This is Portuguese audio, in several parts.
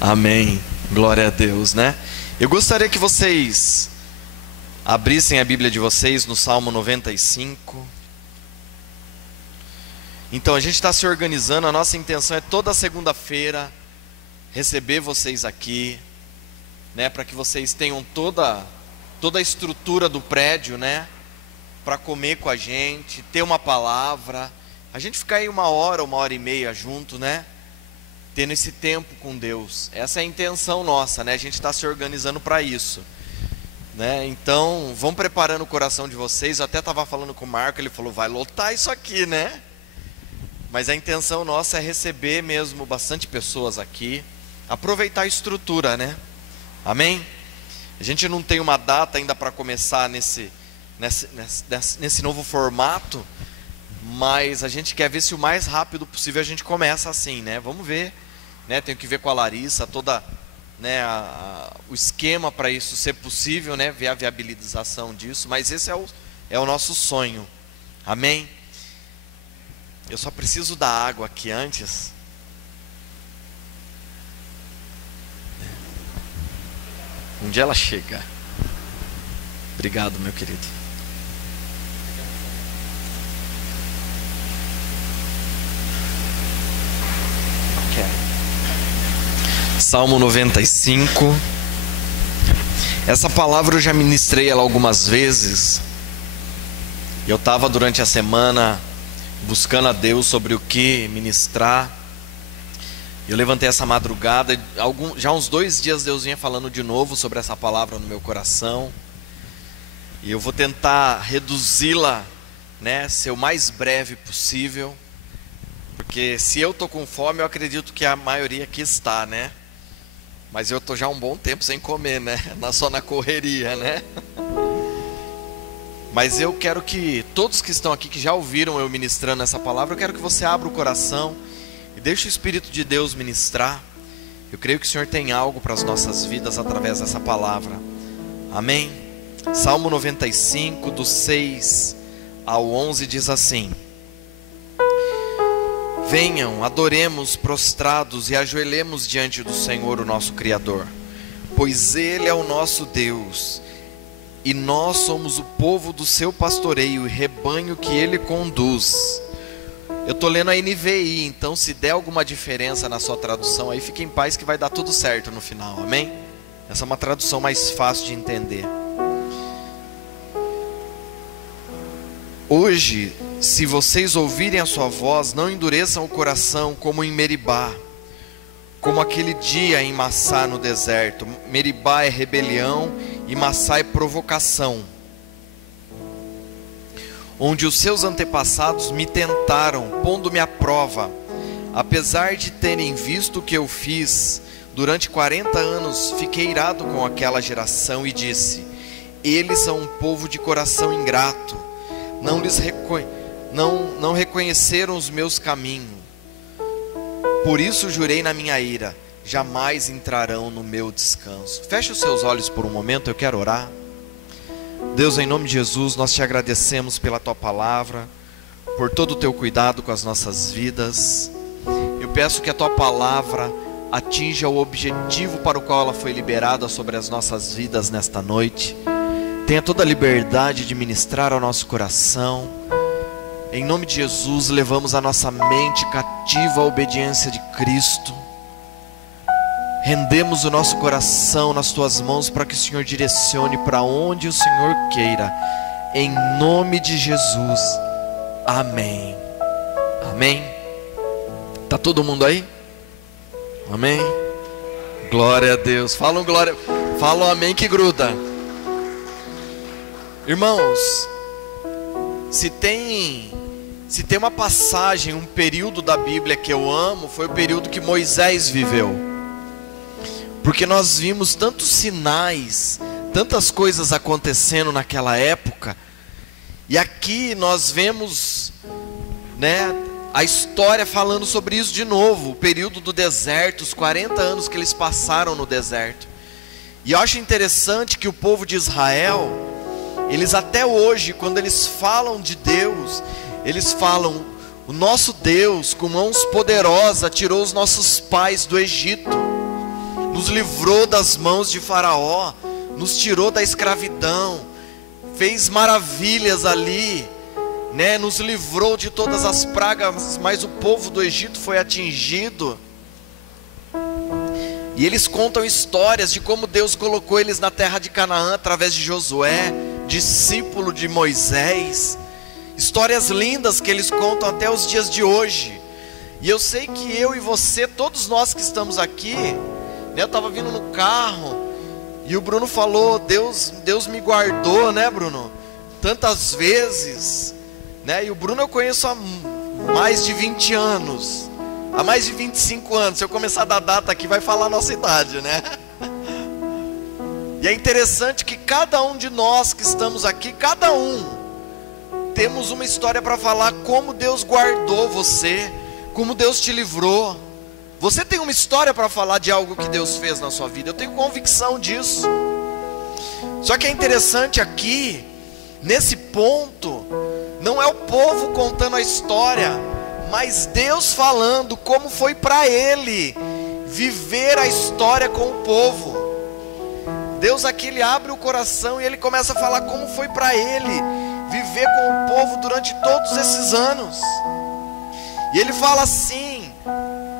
Amém. Glória a Deus, né? Eu gostaria que vocês abrissem a Bíblia de vocês no Salmo 95. Então a gente está se organizando. A nossa intenção é toda segunda-feira receber vocês aqui, né? Para que vocês tenham toda a estrutura do prédio, né? Para comer com a gente, ter uma palavra. A gente ficar aí uma hora e meia junto, né? Tendo esse tempo com Deus. Essa é a intenção nossa, né? A gente está se organizando para isso, né? Então, vão preparando o coração de vocês. Eu até estava falando com o Marco, ele falou, vai lotar isso aqui, né? Mas a intenção nossa é receber mesmo bastante pessoas aqui. Aproveitar a estrutura, né? Amém? A gente não tem uma data ainda para começar nesse novo formato, mas a gente quer ver se o mais rápido possível a gente começa assim, né? Vamos ver, né? Tenho que ver com a Larissa toda, né, o esquema para isso ser possível, né? Ver a viabilização disso, mas esse é o nosso sonho. Amém? Eu só preciso da água aqui antes. Um dia ela chega. Obrigado, meu querido. Salmo 95. Essa palavra eu já ministrei ela algumas vezes. Eu estava durante a semana buscando a Deus sobre o que ministrar. Eu levantei essa madrugada, já uns 2 dias Deus vinha falando de novo sobre essa palavra no meu coração. E eu vou tentar reduzi-la, né, ser o mais breve possível. Porque se eu estou com fome, eu acredito que a maioria aqui está, né? Mas eu estou já um bom tempo sem comer, né? Só na correria, né? Mas eu quero que todos que estão aqui, que já ouviram eu ministrando essa palavra, eu quero que você abra o coração e deixe o Espírito de Deus ministrar. Eu creio que o Senhor tem algo para as nossas vidas através dessa palavra. Amém? Salmo 95, do 6 ao 11 diz assim: venham, adoremos prostrados e ajoelhemos diante do Senhor, o nosso Criador, pois Ele é o nosso Deus, e nós somos o povo do seu pastoreio e rebanho que Ele conduz. Eu estou lendo a NVI, então se der alguma diferença na sua tradução aí, fique em paz que vai dar tudo certo no final, amém? Essa é uma tradução mais fácil de entender. Hoje, se vocês ouvirem a sua voz, não endureçam o coração como em Meribá, como aquele dia em Massá no deserto. Meribá é rebelião e Massá é provocação, onde os seus antepassados me tentaram, pondo-me à prova. Apesar de terem visto o que eu fiz, durante 40 anos fiquei irado com aquela geração e disse: eles são um povo de coração ingrato, não reconheceram os meus caminhos. Por isso jurei na minha ira: jamais entrarão no meu descanso. Feche os seus olhos por um momento, eu quero orar. Deus, em nome de Jesus, nós te agradecemos pela tua palavra, por todo o teu cuidado com as nossas vidas. Eu peço que a tua palavra atinja o objetivo para o qual ela foi liberada sobre as nossas vidas nesta noite. Tenha toda a liberdade de ministrar ao nosso coração. Em nome de Jesus, levamos a nossa mente cativa à obediência de Cristo. Rendemos o nosso coração nas tuas mãos para que o Senhor direcione para onde o Senhor queira. Em nome de Jesus. Amém. Amém. Tá todo mundo aí? Amém. Glória a Deus. Fala um glória. Fala um amém que gruda. Irmãos, se tem uma passagem, um período da Bíblia que eu amo, foi o período que Moisés viveu. Porque nós vimos tantos sinais, tantas coisas acontecendo naquela época. E aqui nós vemos, né, a história falando sobre isso de novo. O período do deserto, os 40 anos que eles passaram no deserto. E eu acho interessante que o povo de Israel, eles até hoje, quando eles falam de Deus, eles falam: O nosso Deus, com mãos poderosas, tirou os nossos pais do Egito, nos livrou das mãos de Faraó, nos tirou da escravidão, fez maravilhas ali, né? Nos livrou de todas as pragas, mas o povo do Egito foi atingido. E eles contam histórias de como Deus colocou eles na terra de Canaã através de Josué, discípulo de Moisés. Histórias lindas que eles contam até os dias de hoje. E eu sei que eu e você, todos nós que estamos aqui, né, eu estava vindo no carro e o Bruno falou, Deus me guardou, né, Bruno? Tantas vezes, né? E o Bruno eu conheço há mais de 20 anos, há mais de 25 anos. Se eu começar a dar data aqui, vai falar a nossa idade, né? E é interessante que cada um de nós que estamos aqui, cada um, temos uma história para falar, como Deus guardou você, como Deus te livrou. Você tem uma história para falar de algo que Deus fez na sua vida, eu tenho convicção disso. Só que é interessante aqui, nesse ponto, não é o povo contando a história, mas Deus falando como foi para ele viver a história com o povo. Deus aqui, ele abre o coração e ele começa a falar como foi para ele viver com o povo durante todos esses anos. E ele fala assim: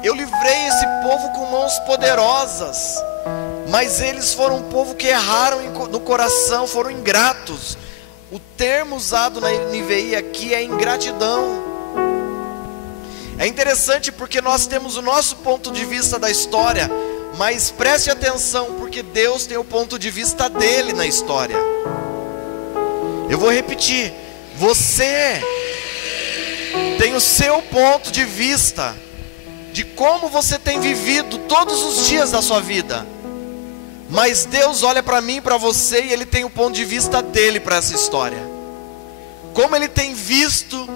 eu livrei esse povo com mãos poderosas, mas eles foram um povo que erraram no coração, foram ingratos. O termo usado na NVI aqui é ingratidão. É interessante porque nós temos o nosso ponto de vista da história, mas preste atenção, porque Deus tem o ponto de vista dele na história. Eu vou repetir: você tem o seu ponto de vista de como você tem vivido todos os dias da sua vida, mas Deus olha para mim e para você e Ele tem o ponto de vista dele para essa história. Como Ele tem visto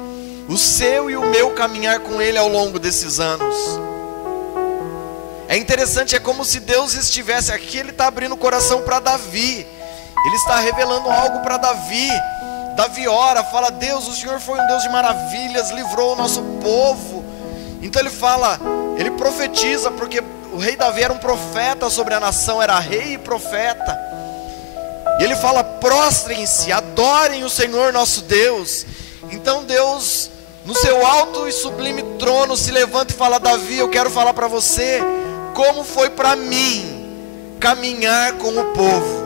o seu e o meu caminhar com Ele ao longo desses anos. É interessante, é como se Deus estivesse aqui, Ele está abrindo o coração para Davi, Ele está revelando algo para Davi. Davi ora, fala: Deus, o Senhor foi um Deus de maravilhas, livrou o nosso povo. Então ele fala, ele profetiza, porque o rei Davi era um profeta sobre a nação, era rei e profeta. E ele fala: prostrem-se, adorem o Senhor nosso Deus. Então Deus, no seu alto e sublime trono, se levanta e fala: Davi, eu quero falar para você como foi para mim caminhar com o povo.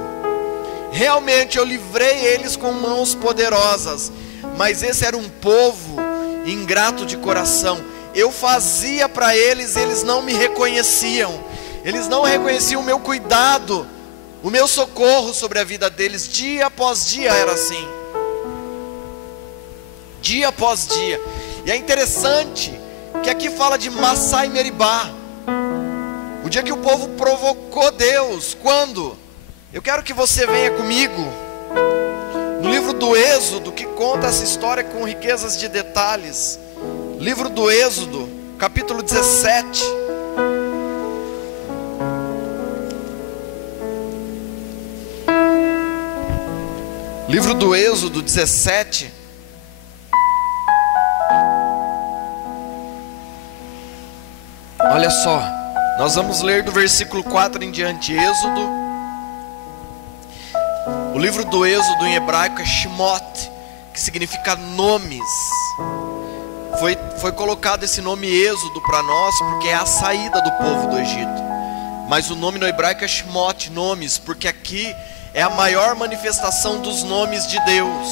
Realmente eu livrei eles com mãos poderosas, mas esse era um povo ingrato de coração. Eu fazia para eles, eles não me reconheciam, eles não reconheciam o meu cuidado, o meu socorro sobre a vida deles. Dia após dia era assim, dia após dia. E é interessante que aqui fala de Massá e Meribá, o dia que o povo provocou Deus. Quando? Eu quero que você venha comigo no livro do Êxodo, que conta essa história com riquezas de detalhes. Livro do Êxodo, capítulo 17. Livro do Êxodo 17. Olha só, nós vamos ler do versículo 4 em diante. Êxodo. O livro do Êxodo em hebraico é Shemot, que significa nomes. Foi colocado esse nome Êxodo para nós porque é a saída do povo do Egito. Mas o nome no hebraico é Shemot, nomes, porque aqui é a maior manifestação dos nomes de Deus.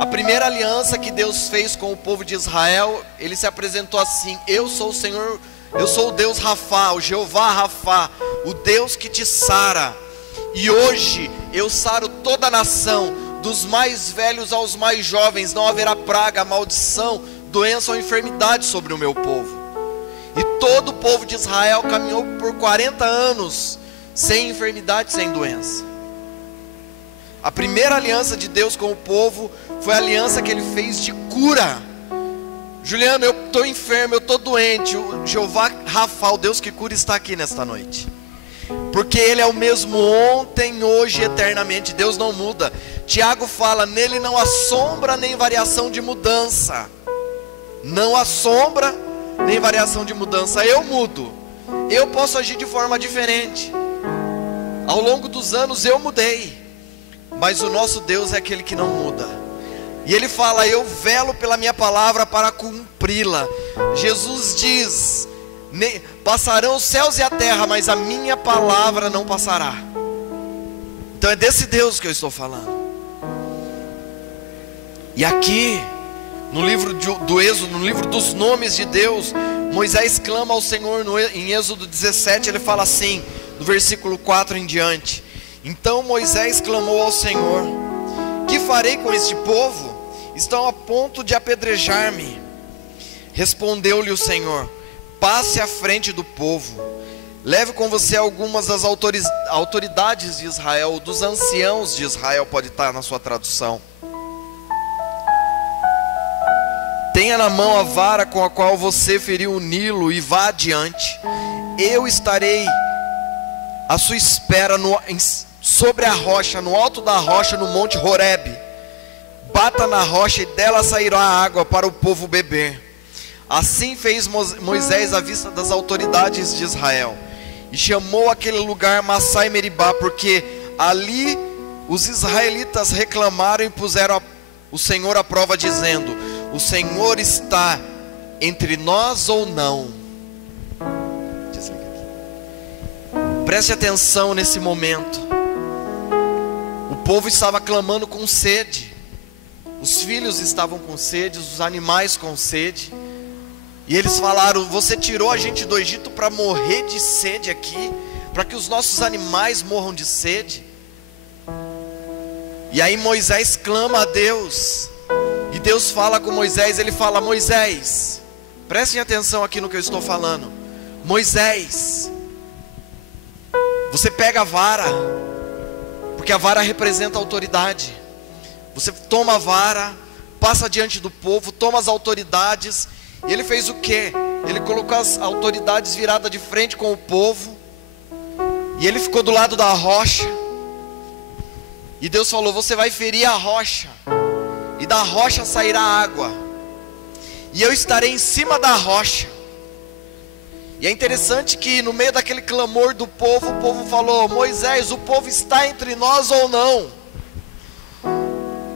A primeira aliança que Deus fez com o povo de Israel, Ele se apresentou assim: eu sou o Senhor, eu sou o Deus Rafá, o Jeová Rafá, o Deus que te sara. E hoje eu saro toda a nação, dos mais velhos aos mais jovens. Não haverá praga, maldição, doença ou enfermidade sobre o meu povo. E todo o povo de Israel caminhou por 40 anos sem enfermidade, sem doença. A primeira aliança de Deus com o povo foi a aliança que Ele fez de cura. Juliano, eu estou enfermo, eu estou doente. O Jeová Rafa, o Deus que cura, está aqui nesta noite, porque Ele é o mesmo ontem, hoje e eternamente. Deus não muda. Tiago fala: nele não há sombra nem variação de mudança. Não há sombra nem variação de mudança. Eu mudo, eu posso agir de forma diferente. Ao longo dos anos eu mudei, mas o nosso Deus é aquele que não muda. E Ele fala: eu velo pela minha palavra para cumpri-la. Jesus diz: passarão os céus e a terra, mas a minha palavra não passará. Então é desse Deus que eu estou falando. E aqui no livro do Êxodo, no livro dos nomes de Deus, Moisés clama ao Senhor em Êxodo 17, ele fala assim, do versículo 4 em diante: então Moisés clamou ao Senhor: que farei com este povo? Estão a ponto de apedrejar-me. Respondeu-lhe o Senhor: passe à frente do povo, leve com você algumas das autoridades de Israel, dos anciãos de Israel, pode estar na sua tradução. Tenha na mão a vara com a qual você feriu o Nilo e vá adiante. Eu estarei à sua espera sobre a rocha, no alto da rocha, no monte Horebe. Bata na rocha e dela sairá água para o povo beber. Assim fez Moisés à vista das autoridades de Israel, e chamou aquele lugar Massá e Meribá, porque ali os israelitas reclamaram e puseram o Senhor à prova, dizendo: o Senhor está entre nós ou não? Preste atenção nesse momento. O povo estava clamando com sede, os filhos estavam com sede, os animais com sede. E eles falaram: você tirou a gente do Egito para morrer de sede aqui, para que os nossos animais morram de sede. E aí Moisés clama a Deus, e Deus fala com Moisés. Ele fala: Moisés, prestem atenção aqui no que eu estou falando. Moisés, você pega a vara, porque a vara representa a autoridade. Você toma a vara, passa diante do povo, toma as autoridades. E ele fez o quê? Ele colocou as autoridades viradas de frente com o povo, e ele ficou do lado da rocha. E Deus falou: você vai ferir a rocha, e da rocha sairá água, e eu estarei em cima da rocha. E é interessante que no meio daquele clamor do povo, o povo falou: Moisés, o povo está entre nós ou não?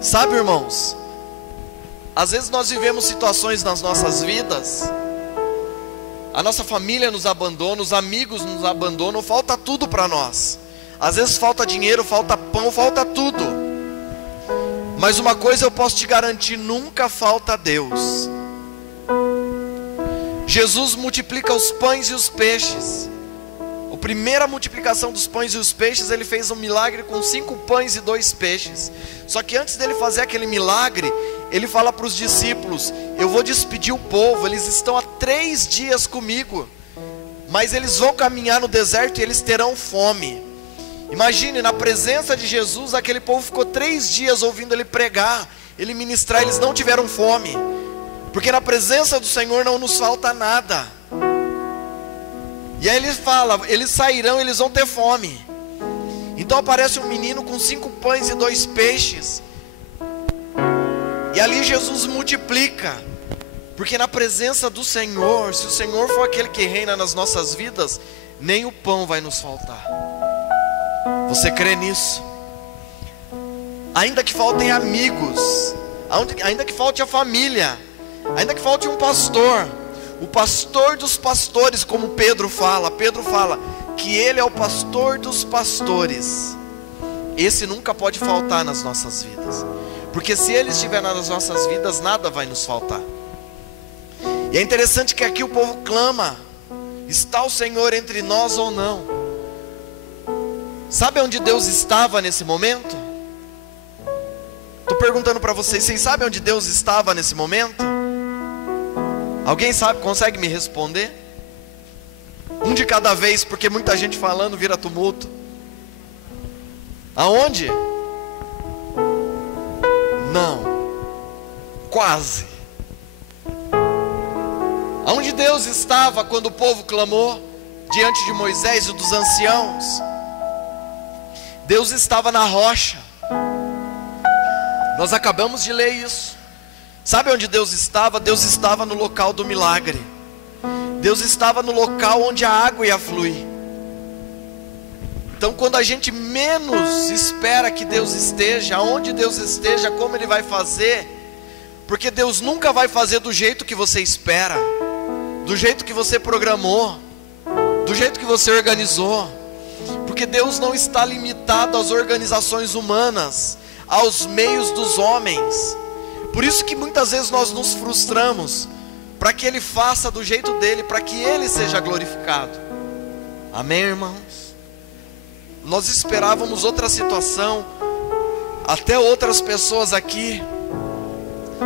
Sabe, irmãos, às vezes nós vivemos situações nas nossas vidas, a nossa família nos abandona, os amigos nos abandonam, falta tudo para nós. Às vezes falta dinheiro, falta pão, falta tudo. Mas uma coisa eu posso te garantir: nunca falta Deus. Jesus multiplica os pães e os peixes. A primeira multiplicação dos pães e os peixes, ele fez um milagre com 5 pães e 2 peixes. Só que antes dele fazer aquele milagre, ele fala para os discípulos: eu vou despedir o povo, eles estão há 3 dias comigo, mas eles vão caminhar no deserto e eles terão fome. Imagine, na presença de Jesus, aquele povo ficou 3 dias ouvindo ele pregar, ele ministrar, eles não tiveram fome, porque na presença do Senhor não nos falta nada. E aí ele fala: eles sairão, eles vão ter fome. Então aparece um menino com 5 pães e 2 peixes, e ali Jesus multiplica, porque na presença do Senhor, se o Senhor for aquele que reina nas nossas vidas, nem o pão vai nos faltar. Você crê nisso? Ainda que faltem amigos, ainda que falte a família, ainda que falte um pastor, o pastor dos pastores, como Pedro fala que ele é o pastor dos pastores. Esse nunca pode faltar nas nossas vidas, porque se ele estiver nas nossas vidas, nada vai nos faltar. E é interessante que aqui o povo clama: está o Senhor entre nós ou não? Sabe onde Deus estava nesse momento? Estou perguntando para vocês: vocês sabem onde Deus estava nesse momento? Alguém sabe, consegue me responder? Um de cada vez, porque muita gente falando vira tumulto. Aonde? Não, quase. Aonde Deus estava quando o povo clamou diante de Moisés e dos anciãos? Deus estava na rocha. Nós acabamos de ler isso. Sabe onde Deus estava? Deus estava no local do milagre. Deus estava no local onde a água ia fluir. Então, quando a gente menos espera que Deus esteja, onde Deus esteja, como Ele vai fazer, porque Deus nunca vai fazer do jeito que você espera, do jeito que você programou, do jeito que você organizou, porque Deus não está limitado às organizações humanas, aos meios dos homens. Por isso que muitas vezes nós nos frustramos, para que Ele faça do jeito dEle, para que Ele seja glorificado. Amém, irmãos? Nós esperávamos outra situação, até outras pessoas aqui.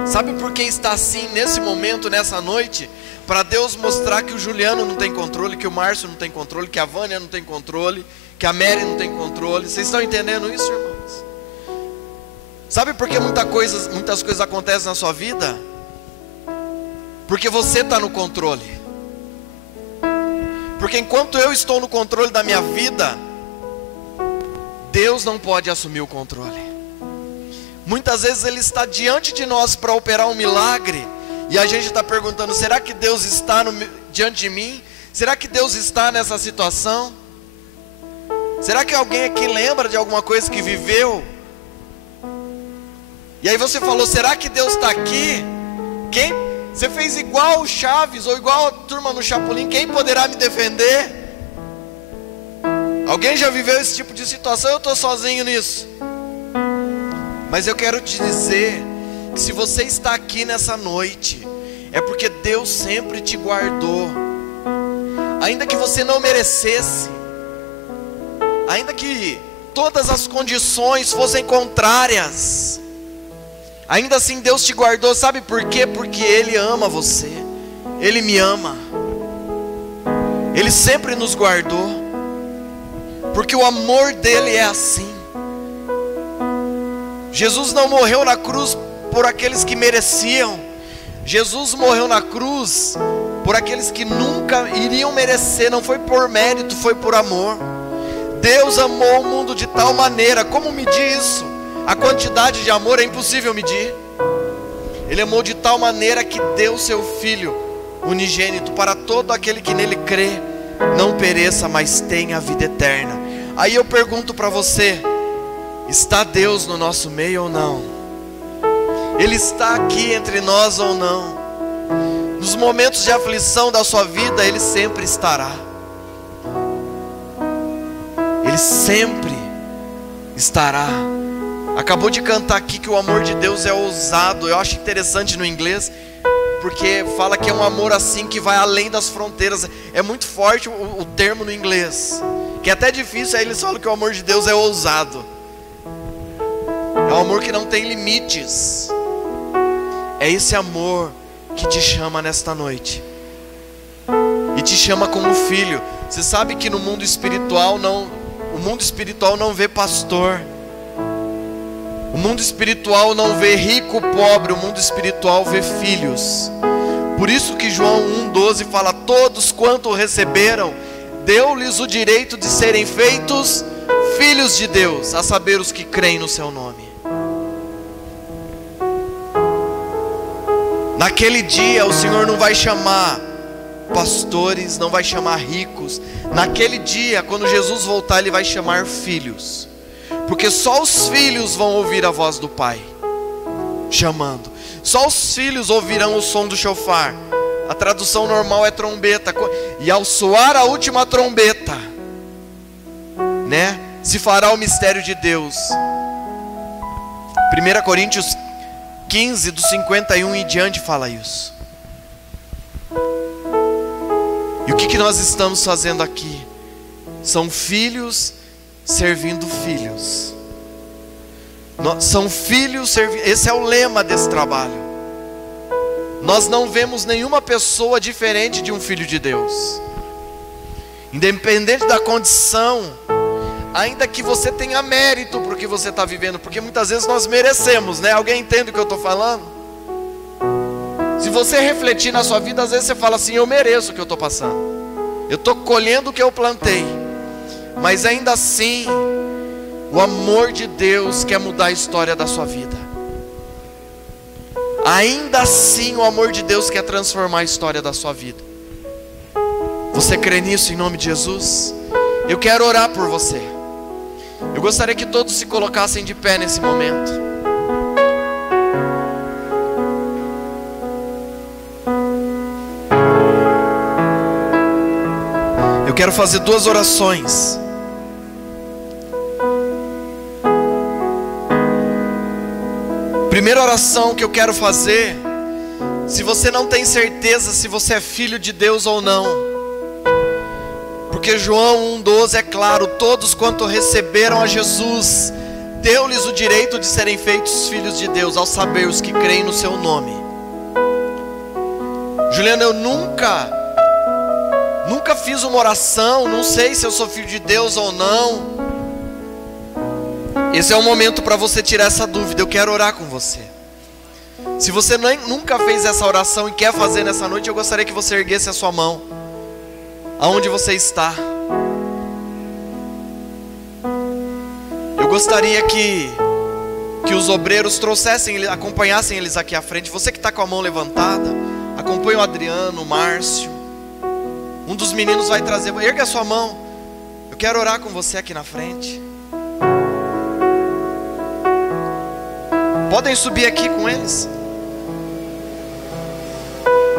Sabe por que está assim nesse momento, nessa noite? Para Deus mostrar que o Juliano não tem controle, que o Márcio não tem controle, que a Vânia não tem controle, que a Mary não tem controle. Vocês estão entendendo isso, irmãos? Sabe por que muitas coisas acontecem na sua vida? Porque você está no controle. Porque enquanto eu estou no controle da minha vida, Deus não pode assumir o controle. Muitas vezes Ele está diante de nós para operar um milagre, e a gente está perguntando: será que Deus está diante de mim? Será que Deus está nessa situação? Será que alguém aqui lembra de alguma coisa que viveu? E aí você falou: será que Deus está aqui? Você fez igual o Chaves, ou igual a turma no Chapolin, quem poderá me defender? Alguém já viveu esse tipo de situação? Eu estou sozinho nisso. Mas eu quero te dizer que se você está aqui nessa noite, é porque Deus sempre te guardou. Ainda que você não merecesse, ainda que todas as condições fossem contrárias, ainda assim Deus te guardou. Sabe por quê? Porque Ele ama você, Ele me ama, Ele sempre nos guardou, porque o amor dEle é assim. Jesus não morreu na cruz por aqueles que mereciam. Jesus morreu na cruz por aqueles que nunca iriam merecer. Não foi por mérito, foi por amor. Deus amou o mundo de tal maneira. Como medir isso? A quantidade de amor é impossível medir. Ele amou de tal maneira que deu seu Filho unigênito, para todo aquele que nele crê não pereça, mas tenha a vida eterna. Aí eu pergunto para você: está Deus no nosso meio ou não? Ele está aqui entre nós ou não? Nos momentos de aflição da sua vida, Ele sempre estará. Ele sempre estará. Acabou de cantar aqui que o amor de Deus é ousado. Eu acho interessante no inglês, porque fala que é um amor assim que vai além das fronteiras. É muito forte o termo no inglês, que é até difícil. Aí eles falam que o amor de Deus é ousado. É um amor que não tem limites. É esse amor que te chama nesta noite, e te chama como filho. Você sabe que no mundo espiritual o mundo espiritual não vê pastor. O mundo espiritual não vê rico, pobre. O mundo espiritual vê filhos. Por isso que João 1,12 fala: todos quanto o receberam, deu-lhes o direito de serem feitos filhos de Deus, a saber, os que creem no seu nome. Naquele dia o Senhor não vai chamar pastores, não vai chamar ricos. Naquele dia, quando Jesus voltar, Ele vai chamar filhos, porque só os filhos vão ouvir a voz do Pai chamando. Só os filhos ouvirão o som do shofar. A tradução normal é trombeta. E ao soar a última trombeta, se fará o mistério de Deus. 1 Coríntios 15, do 51 em diante fala isso. E o que nós estamos fazendo aqui? São filhos servindo filhos. São filhos servindo. Esse é o lema desse trabalho. Nós não vemos nenhuma pessoa diferente de um filho de Deus, independente da condição. Ainda que você tenha mérito para o que você está vivendo, porque muitas vezes nós merecemos, Alguém entende o que eu estou falando? Se você refletir na sua vida, às vezes você fala assim: eu mereço o que eu estou passando, eu estou colhendo o que eu plantei. Mas ainda assim, o amor de Deus quer mudar a história da sua vida. ainda assim o amor de Deus quer transformar a história da sua vida. Você crê nisso em nome de Jesus? Eu quero orar por você. Eu gostaria que todos se colocassem de pé nesse momento. Eu quero fazer 2 orações. Primeira oração que eu quero fazer, se você não tem certeza se você é filho de Deus ou não, porque João 1,12 é claro: todos quanto receberam a Jesus, deu-lhes o direito de serem feitos filhos de Deus, ao saber os que creem no seu nome. Juliana, eu nunca fiz uma oração, não sei se eu sou filho de Deus ou não. Esse é o momento para você tirar essa dúvida. Eu quero orar com você. Se você nunca fez essa oração e quer fazer nessa noite, eu gostaria que você erguesse a sua mão aonde você está. Eu gostaria que os obreiros acompanhassem eles aqui à frente. Você que está com a mão levantada, acompanha o Adriano, o Márcio. Um dos meninos vai trazer. Erga a sua mão. Eu quero orar com você aqui na frente. Podem subir aqui com eles.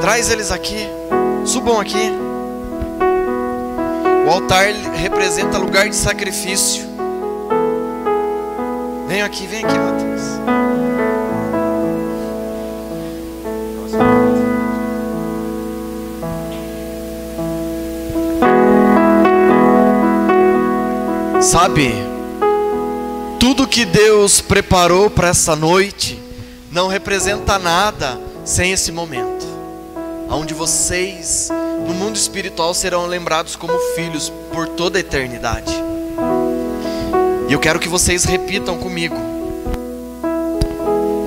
Traz eles aqui. Subam aqui. O altar representa lugar de sacrifício. Vem aqui, Matheus. Sabe, tudo que Deus preparou para essa noite não representa nada sem esse momento, onde vocês, no mundo espiritual, serão lembrados como filhos por toda a eternidade. E eu quero que vocês repitam comigo.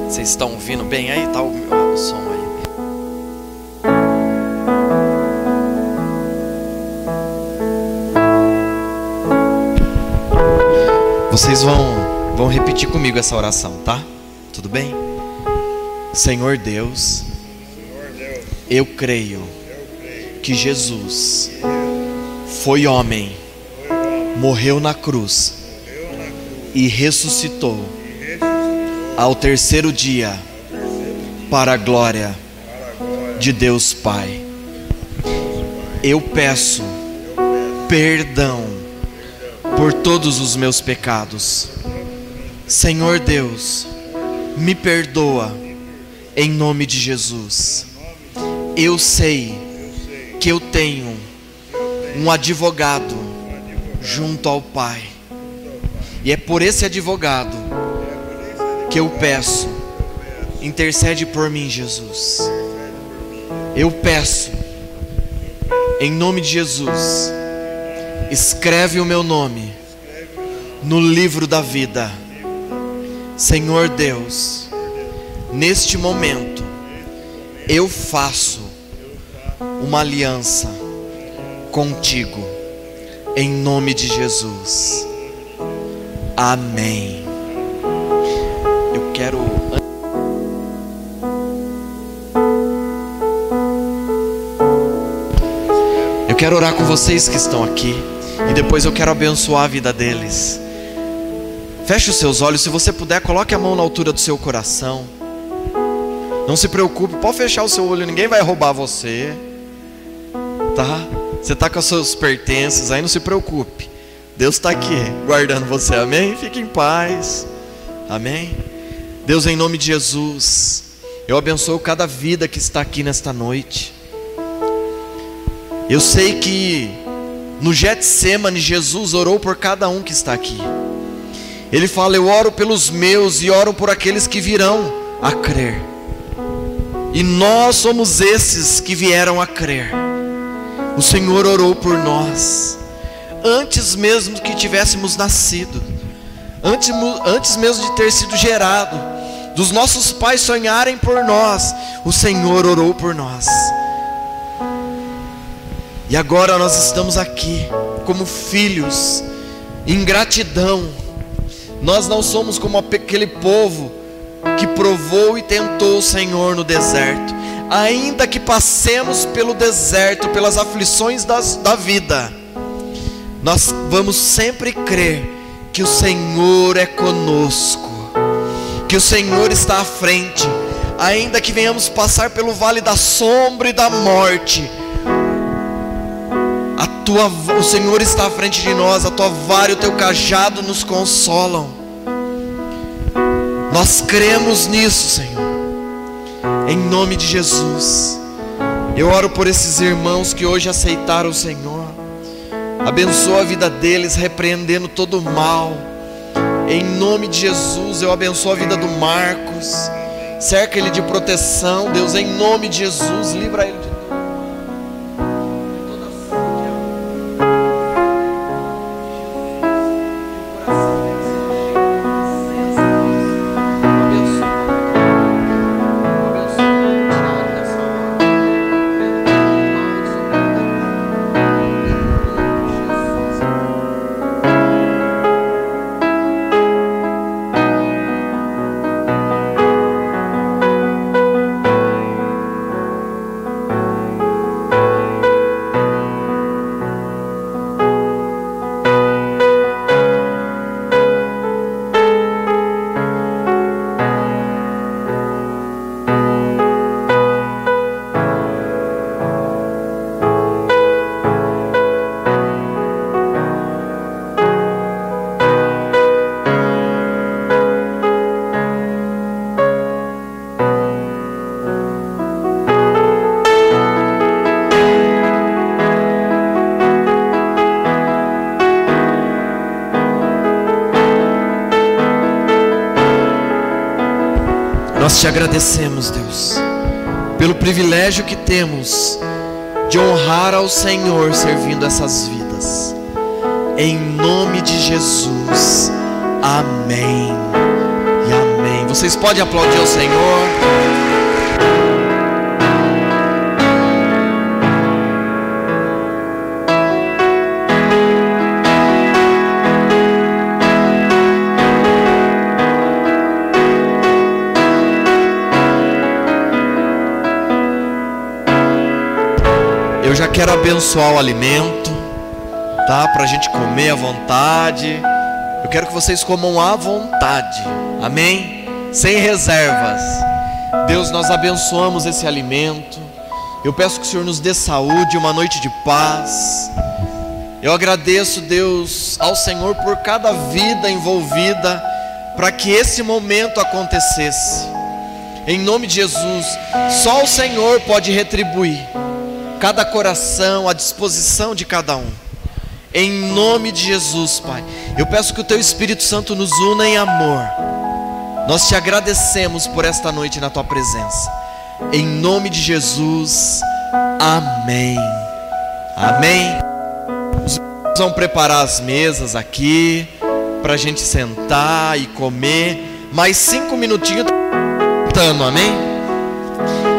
Vocês estão ouvindo bem aí? Tá o som aí. Vocês vão repetir comigo essa oração, tá? Tudo bem? Senhor Deus, eu creio que Jesus foi homem, morreu na cruz e ressuscitou ao terceiro dia para a glória de Deus Pai. Eu peço perdão por todos os meus pecados. Senhor Deus, me perdoa em nome de Jesus. Eu sei que eu tenho um advogado junto ao Pai, e é por esse advogado que eu peço: intercede por mim, Jesus. Eu peço em nome de Jesus, escreve o meu nome no livro da vida. Senhor Deus, neste momento eu faço uma aliança contigo, em nome de Jesus. Amém. Eu quero orar com vocês que estão aqui, e depois eu quero abençoar a vida deles. Feche os seus olhos, se você puder, coloque a mão na altura do seu coração. Não se preocupe, pode fechar o seu olho, ninguém vai roubar você, tá? Você está com os seus pertences aí, não se preocupe. Deus está aqui guardando você, amém? Fique em paz, amém? Deus, em nome de Jesus, eu abençoo cada vida que está aqui nesta noite. Eu sei que no Getsêmani Jesus orou por cada um que está aqui. Ele fala: eu oro pelos meus e oro por aqueles que virão a crer. E nós somos esses que vieram a crer. O Senhor orou por nós antes mesmo que tivéssemos nascido, antes mesmo de ter sido gerado, dos nossos pais sonharem por nós. O Senhor orou por nós. E agora nós estamos aqui como filhos, em gratidão. Nós não somos como aquele povo que provou e tentou o Senhor no deserto, ainda que passemos pelo deserto, pelas aflições da vida, nós vamos sempre crer que o Senhor é conosco, que o Senhor está à frente. Ainda que venhamos passar pelo vale da sombra e da morte, o Senhor está à frente de nós, a tua vara e o teu cajado nos consolam. Nós cremos nisso, Senhor, em nome de Jesus. Eu oro por esses irmãos que hoje aceitaram o Senhor. Abençoa a vida deles, repreendendo todo o mal. Em nome de Jesus, eu abençoo a vida do Marcos. Cerca ele de proteção, Deus, em nome de Jesus. Livra ele de Nós te agradecemos, Deus, pelo privilégio que temos de honrar ao Senhor servindo essas vidas. Em nome de Jesus, amém e amém. Vocês podem aplaudir ao Senhor. Eu já quero abençoar o alimento, tá? Para a gente comer à vontade. Eu quero que vocês comam à vontade, amém? Sem reservas. Deus, nós abençoamos esse alimento. Eu peço que o Senhor nos dê saúde, uma noite de paz. Eu agradeço, Deus, ao Senhor por cada vida envolvida para que esse momento acontecesse. Em nome de Jesus, só o Senhor pode retribuir cada coração, a disposição de cada um. Em nome de Jesus, Pai, eu peço que o Teu Espírito Santo nos una em amor. Nós te agradecemos por esta noite na Tua presença. Em nome de Jesus, amém. Amém. Os irmãos vão preparar as mesas aqui para a gente sentar e comer. Mais 5 minutinhos, amém?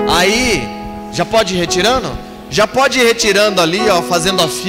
Aí, já pode ir retirando? Já pode ir retirando ali, ó, fazendo a fila.